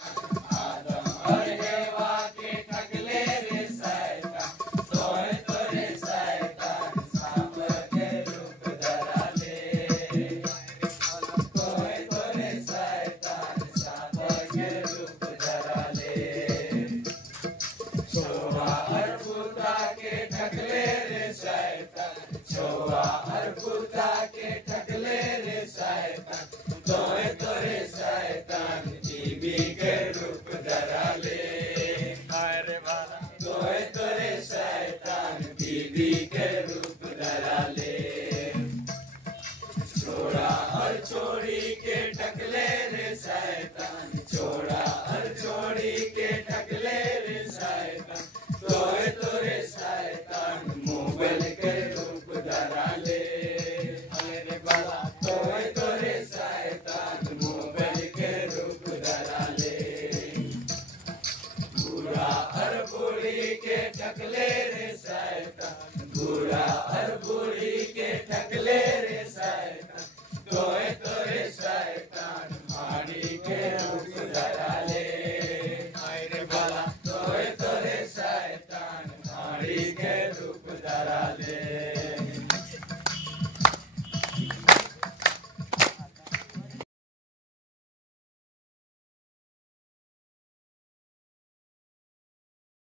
आदम और हेवा के ठगले रे शैतान, तोय तोरे शैतान सांप के रूप धरा ले। तोय तोरे शैतान सांप के रूप धरा ले। शोभा और पूता के ठगले रे शैतान, शोभा और पूता के ठगले रे शैतान, तोय तोरे शैतान बीबी के रूप धरा ले। अरे वाला तोय तोरे शैतान बीबी के रूप धरा ले। छोड़ा और छोड़ी के ठगले रे शैतान, छोड़ा और छोड़ी के ठगले रे शैतान, तोय तोरे शैतान मोबाइल के रूप धरा ले। अरे बाला तोय तोरे शैतान मोबाइल के रूप धरा ले। बूढ़ा और बूढ़ी के ठगले